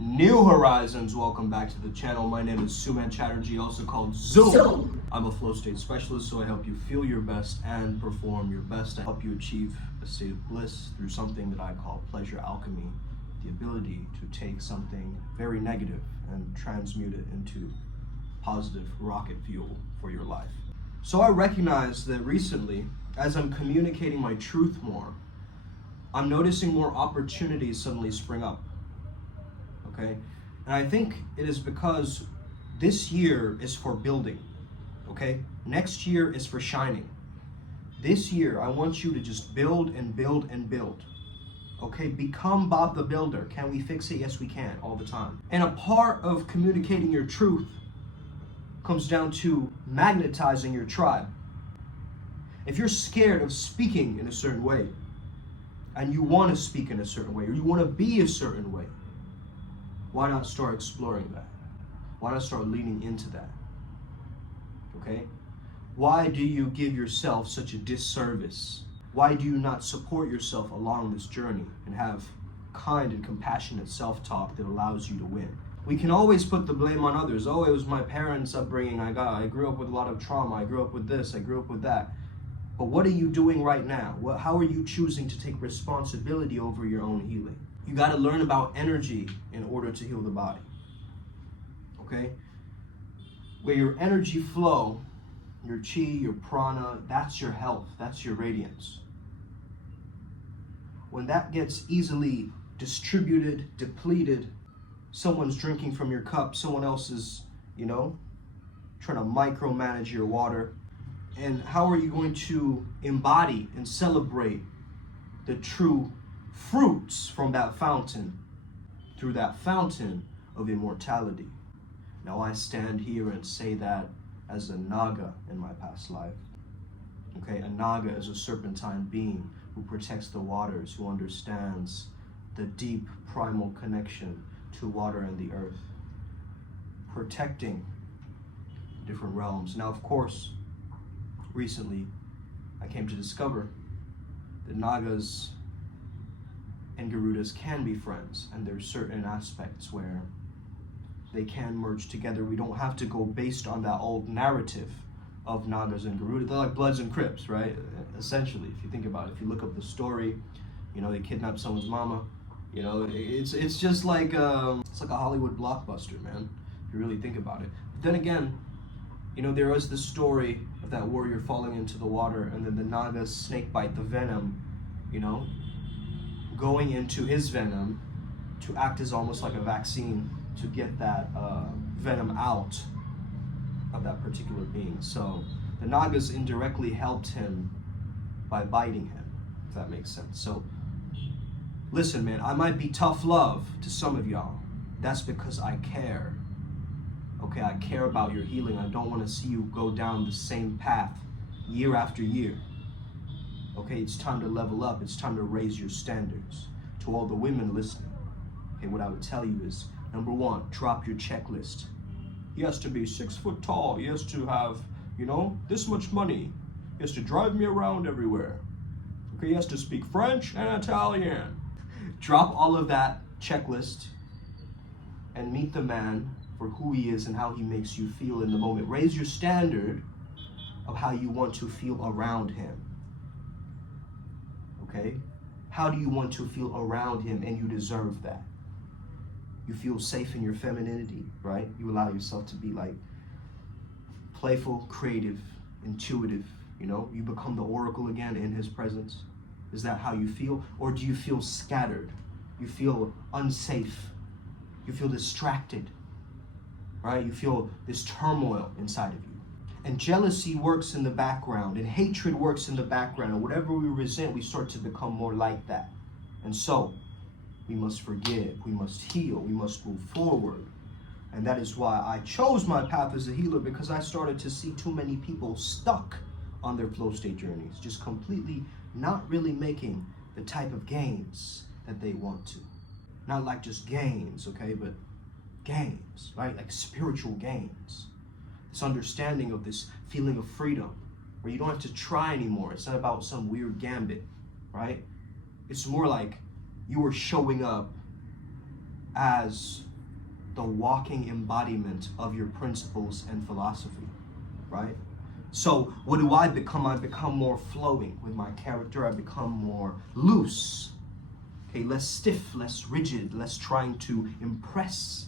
New Horizons, welcome back to the channel. My name is Suman Chatterjee, also called Zoom. I'm a flow state specialist, so I help you feel your best and perform your best. I help you achieve a state of bliss through something that I call pleasure alchemy, the ability to take something very negative and transmute it into positive rocket fuel for your life. So I recognize that recently, as I'm communicating my truth more, I'm noticing more opportunities suddenly spring up. Okay, and I think it is because this year is for building. Okay, next year is for shining. This year I want you to just build and build and build. Okay, become Bob the Builder. Can we fix it? Yes, we can, all the time. And a part of communicating your truth comes down to magnetizing your tribe. If you're scared of speaking in a certain way, and you want to speak in a certain way, or you want to be a certain way, why not start exploring that? Why not start leaning into that? Okay? Why do you give yourself such a disservice? Why do you not support yourself along this journey and have kind and compassionate self-talk that allows you to win? We can always put the blame on others. Oh, it was my parents' upbringing. I grew up with a lot of trauma. I grew up with this. I grew up with that. But what are you doing right now? How are you choosing to take responsibility over your own healing? You got to learn about energy in order to heal the body. Okay? Where your energy flow, your chi, your prana, that's your health, that's your radiance. When that gets easily distributed, depleted, someone's drinking from your cup, someone else is, trying to micromanage your water. And how are you going to embody and celebrate the true fruits from that fountain, through that fountain of immortality? Now I stand here and say that as a Naga in my past life. Okay, a Naga is a serpentine being who protects the waters, who understands the deep primal connection to water and the earth, protecting different realms. Now, of course, recently I came to discover that Nagas and Garudas can be friends, and there's certain aspects where they can merge together. We don't have to go based on that old narrative of Nagas and Garuda. They're like Bloods and Crips, right? Essentially, if you think about it, if you look up the story, they kidnap someone's mama. It's just like it's like a Hollywood blockbuster, man. If you really think about it. But then again, there was this story of that warrior falling into the water, and then the Nagas snake bite the venom, going into his venom to act as almost like a vaccine to get that venom out of that particular being. So the Nagas indirectly helped him by biting him, if that makes sense. So listen, man, I might be tough love to some of y'all. That's because I care. Okay, I care about your healing. I don't want to see you go down the same path year after year. Okay, it's time to level up. It's time to raise your standards. To all the women listening, okay, what I would tell you is, number one, drop your checklist. He has to be 6 foot tall. He has to have, this much money. He has to drive me around everywhere. Okay, he has to speak French and Italian. Drop all of that checklist and meet the man for who he is and how he makes you feel in the moment. Raise your standard of how you want to feel around him. Okay? How do you want to feel around him? And you deserve that. You feel safe in your femininity, right? You allow yourself to be like playful, creative, intuitive, you become the oracle again in his presence. Is that how you feel? Or do you feel scattered? You feel unsafe. You feel distracted, right? You feel this turmoil inside of you. And jealousy works in the background, and hatred works in the background, and whatever we resent, we start to become more like that. And so, we must forgive, we must heal, we must move forward. And that is why I chose my path as a healer, because I started to see too many people stuck on their flow state journeys, just completely not really making the type of gains that they want to. Not like just gains, okay, but gains, right? Like spiritual gains. This understanding of this feeling of freedom, where you don't have to try anymore. It's not about some weird gambit, right? It's more like you are showing up as the walking embodiment of your principles and philosophy, right? So what do I become? I become more flowing with my character. I become more loose, okay, less stiff, less rigid, less trying to impress,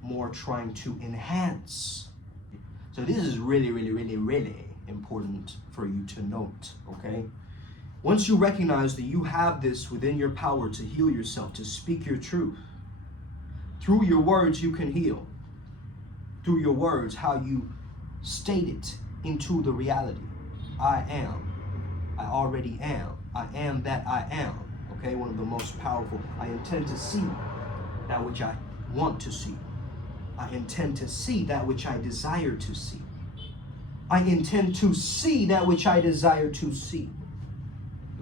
more trying to enhance. So this is really, really, really, really important for you to note, okay? Once you recognize that you have this within your power to heal yourself, to speak your truth, through your words you can heal. Through your words, how you state it into the reality. I am. I already am. I am that I am. Okay, one of the most powerful. I intend to see that which I want to see. I intend to see that which I desire to see. I intend to see that which I desire to see.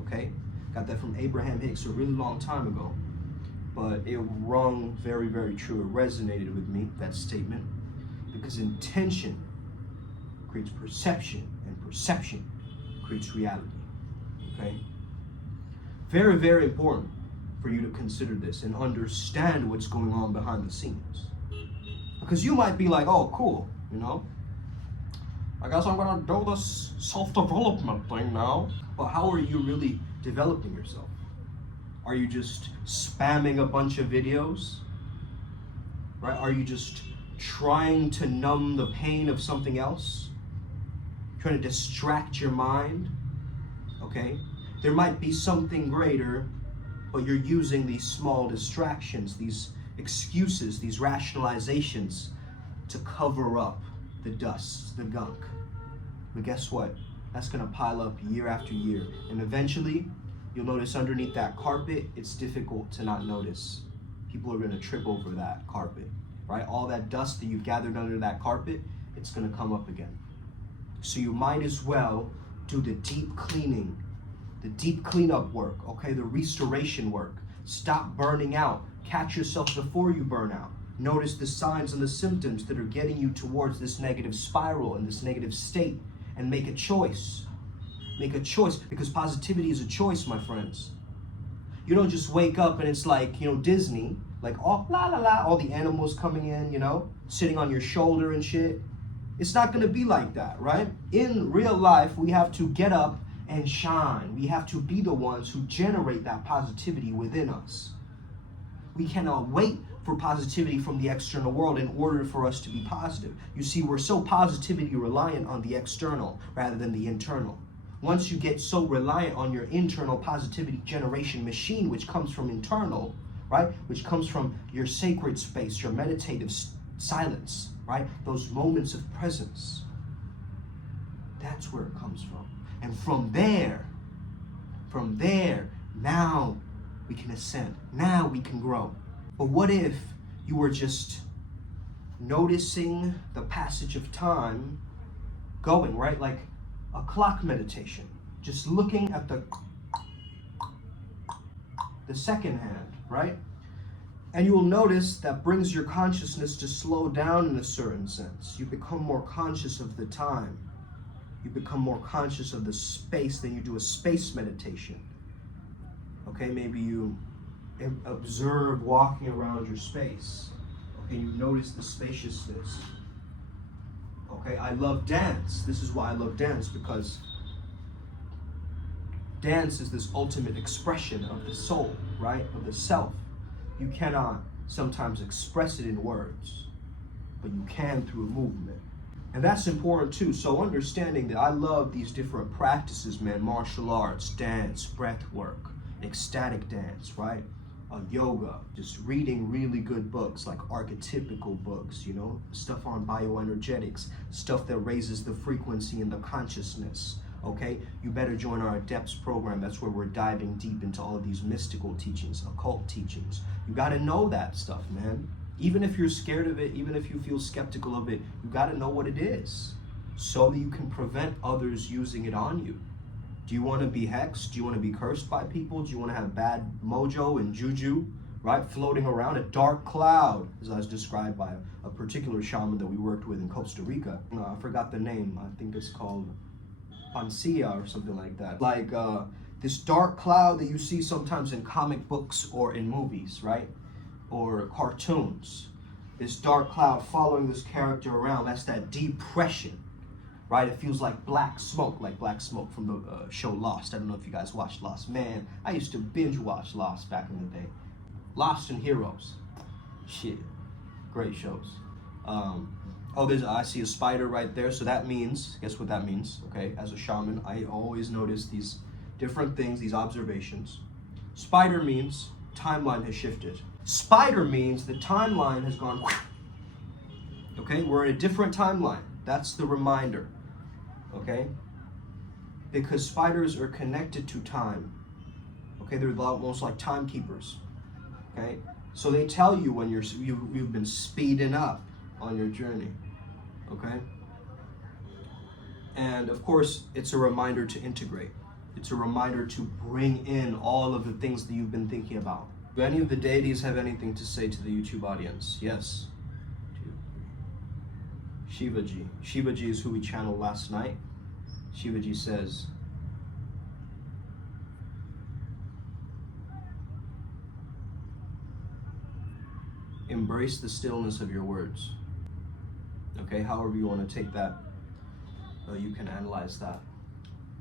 Okay, got that from Abraham Hicks a really long time ago, but it rung very, very true. It resonated with me, that statement, because intention creates perception, and perception creates reality. Okay, very, very important for you to consider this and understand what's going on behind the scenes, because you might be like, oh, cool, you know, I guess I'm gonna do this self-development thing now. But how are you really developing yourself? Are you just spamming a bunch of videos? Right? Are you just trying to numb the pain of something else? Trying to distract your mind? Okay? There might be something greater, but you're using these small distractions, these excuses, these rationalizations to cover up the dust, the gunk. But guess what? That's gonna pile up year after year. And eventually, you'll notice underneath that carpet, it's difficult to not notice. People are gonna trip over that carpet, right? All that dust that you've gathered under that carpet, it's gonna come up again. So you might as well do the deep cleaning, the deep cleanup work, okay? The restoration work. Stop burning out. Catch yourself before you burn out. Notice the signs and the symptoms that are getting you towards this negative spiral and this negative state, and make a choice. Make a choice, because positivity is a choice, my friends. You don't just wake up and it's like, you know, Disney, like, oh, la la la, all the animals coming in, you know, sitting on your shoulder and shit. It's not gonna be like that, right? In real life, we have to get up and shine. We have to be the ones who generate that positivity within us. We cannot wait for positivity from the external world in order for us to be positive. You see, we're so positivity reliant on the external rather than the internal. Once you get so reliant on your internal positivity generation machine, which comes from internal, right? Which comes from your sacred space, your meditative silence, right? Those moments of presence. That's where it comes from. And from there, now we can ascend. Now we can grow. But what if you were just noticing the passage of time going, right? Like a clock meditation. Just looking at the second hand, right? And you will notice that brings your consciousness to slow down in a certain sense. You become more conscious of the time. You become more conscious of the space than you do a space meditation. Okay, maybe you observe walking around your space. Okay, you notice the spaciousness. Okay, I love dance. This is why I love dance, because dance is this ultimate expression of the soul, right? Of the self. You cannot sometimes express it in words, but you can through movement. And that's important too. So understanding that I love these different practices, man, martial arts, dance, breath work, ecstatic dance, right? Yoga, just reading really good books, like archetypical books, you know, stuff on bioenergetics, stuff that raises the frequency and the consciousness, okay? You better join our adepts program. That's where we're diving deep into all of these mystical teachings, occult teachings. You gotta know that stuff, man. Even if you're scared of it, even if you feel skeptical of it, you gotta know what it is so that you can prevent others using it on you. Do you want to be hexed? Do you want to be cursed by people? Do you want to have bad mojo and juju, right? Floating around a dark cloud, as I was described by a particular shaman that we worked with in Costa Rica. I forgot the name. I think it's called Pancia or something like that. Like this dark cloud that you see sometimes in comic books or in movies, right? or cartoons. This dark cloud following this character around, that's that depression, right? It feels like black smoke from the show Lost. I don't know if you guys watched Lost. Man, I used to binge watch Lost back in the day. Lost and Heroes. Shit, great shows. I see a spider right there, so that means, guess what that means, okay? As a shaman, I always notice these different things, these observations. Spider means timeline has shifted. Spider means the timeline has gone, okay? We're in a different timeline. That's the reminder, okay? Because spiders are connected to time, okay? They're almost like timekeepers, okay? So they tell you when you've been speeding up on your journey, okay? And of course, it's a reminder to integrate. It's a reminder to bring in all of the things that you've been thinking about. Do any of the deities have anything to say to the YouTube audience? Yes. Shivaji. Shivaji is who we channeled last night. Shivaji says, embrace the stillness of your words. Okay, however you want to take that, you can analyze that.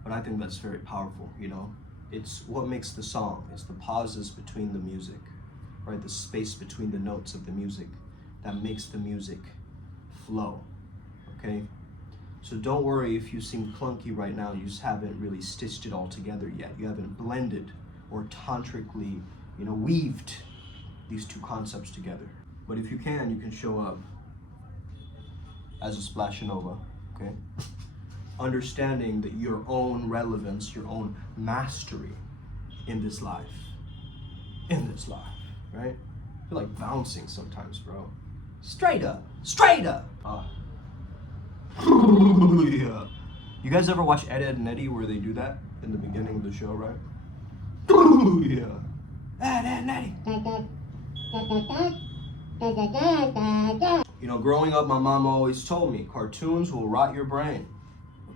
But I think that's very powerful, you know? It's what makes the song. It's the pauses between the music, right? The space between the notes of the music that makes the music flow, okay? So don't worry if you seem clunky right now. You just haven't really stitched it all together yet. You haven't blended or tantrically, you know, weaved these two concepts together. But if you can show up as a Splashanova, okay? Understanding that your own relevance, your own mastery in this life, right? You're like bouncing sometimes, bro. Straight up. Yeah. You guys ever watch Ed, Edd n Eddy where they do that in the beginning of the show, right? Yeah. Ed, Edd n Eddy. You know, growing up, my mom always told me, cartoons will rot your brain.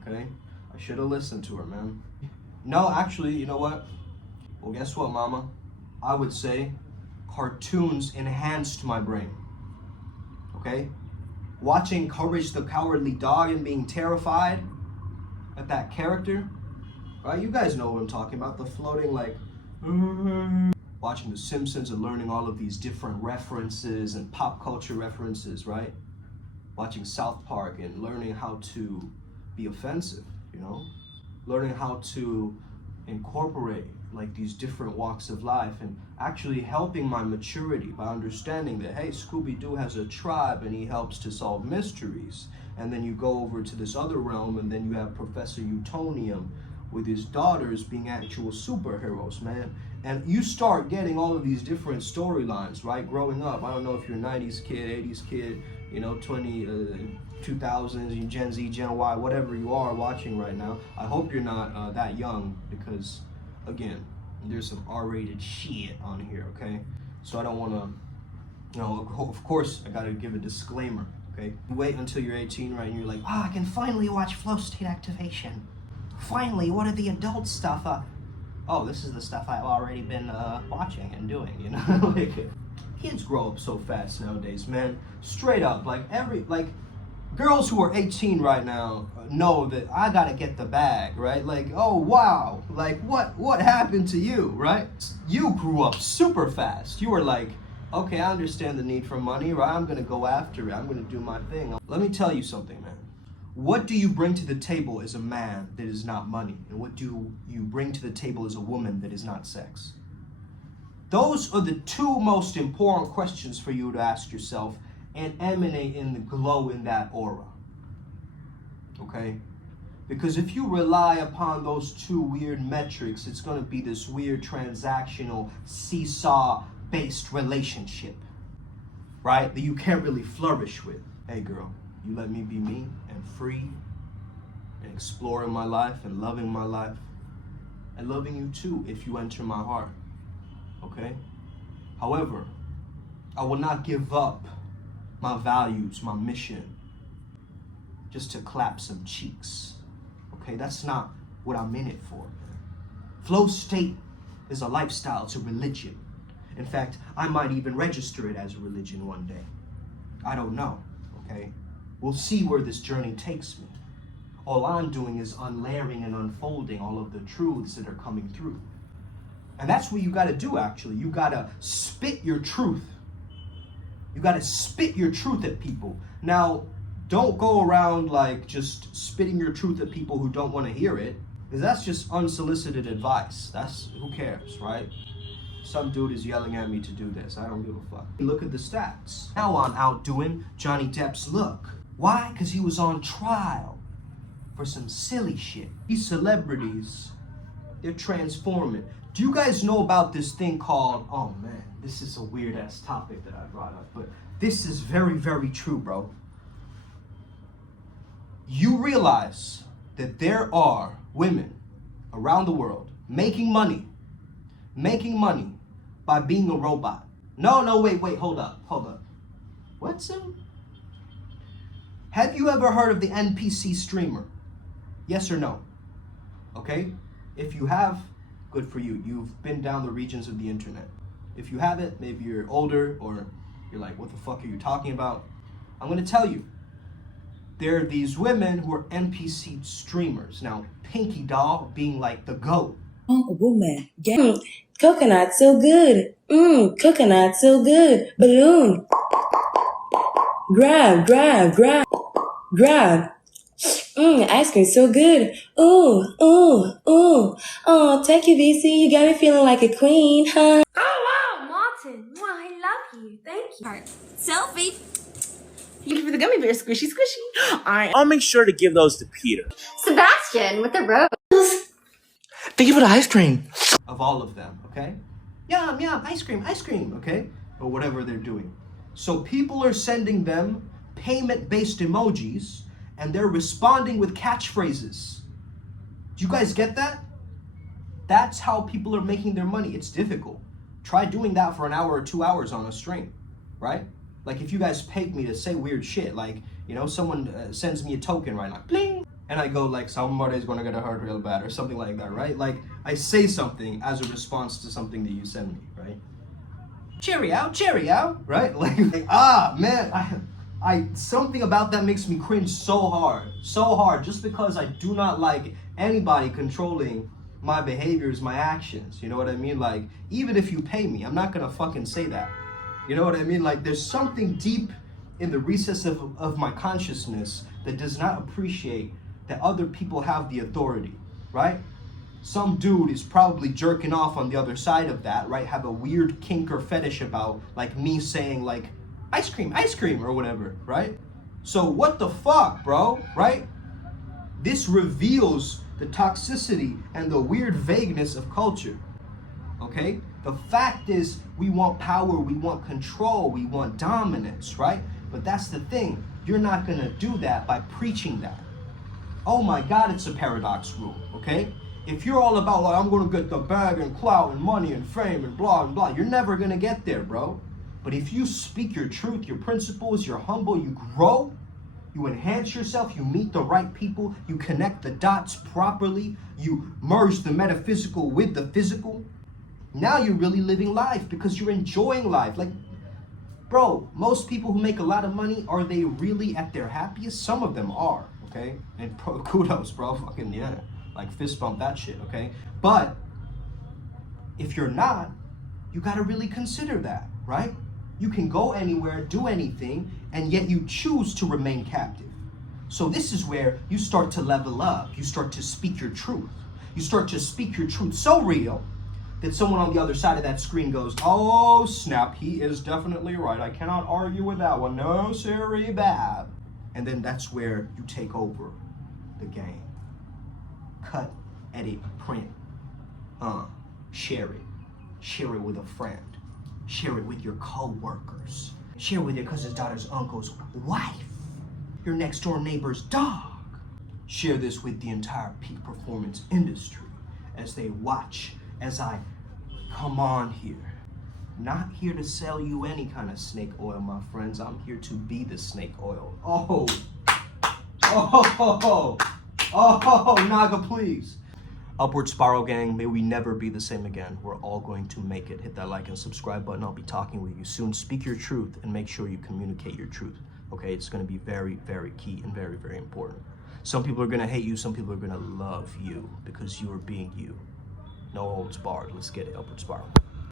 Okay? I should have listened to her, man. No, actually, you know what? Well, guess what, mama? I would say cartoons enhanced my brain. Okay? Watching Courage the Cowardly Dog and being terrified at that character, right? You guys know what I'm talking about. The floating, like, watching The Simpsons and learning all of these different references and pop culture references, right? Watching South Park and learning how to be offensive, you know? Learning how to incorporate like these different walks of life and actually helping my maturity by understanding that, hey, Scooby-Doo has a tribe and he helps to solve mysteries. And then you go over to this other realm and then you have Professor Utonium with his daughters being actual superheroes, man. And you start getting all of these different storylines, right? Growing up, I don't know if you're a 90s kid, 80s kid, you know, 2000s, Gen Z, Gen Y, whatever you are watching right now. I hope you're not that young because, again, there's some R-rated shit on here, okay? So I don't want to, you know, of course, I got to give a disclaimer, okay? You wait until you're 18, right, and you're like, I can finally watch flow state activation. Finally, what are the adult stuff? Oh, this is the stuff I've already been watching and doing, you know? Like, kids grow up so fast nowadays, man. Straight up, like girls who are 18 right now know that I gotta get the bag, right? Like, oh wow, like what happened to you, right? You grew up super fast. You were like, okay, I understand the need for money, right? I'm gonna go after it. I'm gonna do my thing. Let me tell you something, man. What do you bring to the table as a man that is not money? And what do you bring to the table as a woman that is not sex? Those are the two most important questions for you to ask yourself and emanate in the glow in that aura. Okay? Because if you rely upon those two weird metrics, it's going to be this weird transactional seesaw-based relationship, right? That you can't really flourish with. Hey girl, you let me be me and free and exploring my life and loving my life and loving you too if you enter my heart. Okay? However, I will not give up my values, my mission, just to clap some cheeks. Okay? That's not what I'm in it for. Flow state is a lifestyle, it's a religion. In fact, I might even register it as a religion one day. I don't know, okay? We'll see where this journey takes me. All I'm doing is unlayering and unfolding all of the truths that are coming through. And that's what you gotta do, actually. You gotta spit your truth. You gotta spit your truth at people. Now, don't go around like just spitting your truth at people who don't want to hear it, because that's just unsolicited advice. That's, who cares, right? Some dude is yelling at me to do this. I don't give a fuck. Look at the stats. Now I'm outdoing Johnny Depp's look. Why? Because he was on trial for some silly shit. These celebrities, they're transforming. Do you guys know about this thing called, oh man, this is a weird ass topic that I brought up, but this is very, very true, bro. You realize that there are women around the world making money by being a robot. No, wait, hold up. What's up? Have you ever heard of the NPC streamer? Yes or no? Okay, if you have, good for you. You've been down the regions of the internet. If you haven't, maybe you're older or you're like, what the fuck are you talking about? I'm gonna tell you. There are these women who are NPC streamers. Now, Pinky Doll being like the GOAT. Oh, woman. Yeah. Coconut so good. Coconut so good. Balloon. Grab. Ice cream so good. Ooh. Oh, thank you, VC. You got me feeling like a queen, huh? Oh, wow, Martin. Well, I love you. Thank you. All right. Selfie. Thank you for the gummy bear, squishy. I'll make sure to give those to Peter. Sebastian with the rose. Thank you for the ice cream. Of all of them, okay? Yum, ice cream, okay? Or whatever they're doing. So people are sending them payment-based emojis and they're responding with catchphrases. Do you guys get that? That's how people are making their money. It's difficult. Try doing that for an hour or 2 hours on a stream, right? Like if you guys paid me to say weird shit, like, you know, someone sends me a token right now, bling, and I go like, somebody's gonna get hurt real bad or something like that, right? Like I say something as a response to something that you send me, right? Cheerio, right? Like man, I something about that makes me cringe so hard, just because I do not like anybody controlling my behaviors, my actions, you know what I mean? Like, even if you pay me, I'm not gonna fucking say that. You know what I mean? Like, there's something deep in the recess of my consciousness that does not appreciate that other people have the authority, right? Some dude is probably jerking off on the other side of that, right? Have a weird kink or fetish about, like, me saying, like, ice cream, or whatever, right? So what the fuck, bro, right? This reveals the toxicity and the weird vagueness of culture, okay? The fact is, we want power, we want control, we want dominance, right? But that's the thing. You're not gonna do that by preaching that. Oh my God, it's a paradox rule, okay? If you're all about, like, I'm gonna get the bag and clout and money and fame and blah and blah, you're never gonna get there, bro. But if you speak your truth, your principles, you're humble, you grow, you enhance yourself, you meet the right people, you connect the dots properly, you merge the metaphysical with the physical, now you're really living life because you're enjoying life. Like, bro, most people who make a lot of money, are they really at their happiest? Some of them are, okay? And kudos, bro, fucking yeah. Like, fist bump that shit, okay? But if you're not, you gotta really consider that, right? You can go anywhere, do anything, and yet you choose to remain captive. So this is where you start to level up. You start to speak your truth. You start to speak your truth so real that someone on the other side of that screen goes, oh snap, he is definitely right. I cannot argue with that one. No, sorry, bad. And then that's where you take over the game. Cut, edit, print, share it. Share it with a friend. Share it with your co-workers. Share it with your cousin's daughter's uncle's wife. Your next door neighbor's dog. Share this with the entire peak performance industry as they watch as I come on here. Not here to sell you any kind of snake oil, my friends. I'm here to be the snake oil. Oh, Naga, please. Upward Spiral gang, may we never be the same again. We're all going to make it. Hit that like and subscribe button. I'll be talking with you soon. Speak your truth and make sure you communicate your truth. Okay, it's going to be very, very key and very, very important. Some people are going to hate you. Some people are going to love you because you are being you. No holds barred. Let's get it. Upward Spiral.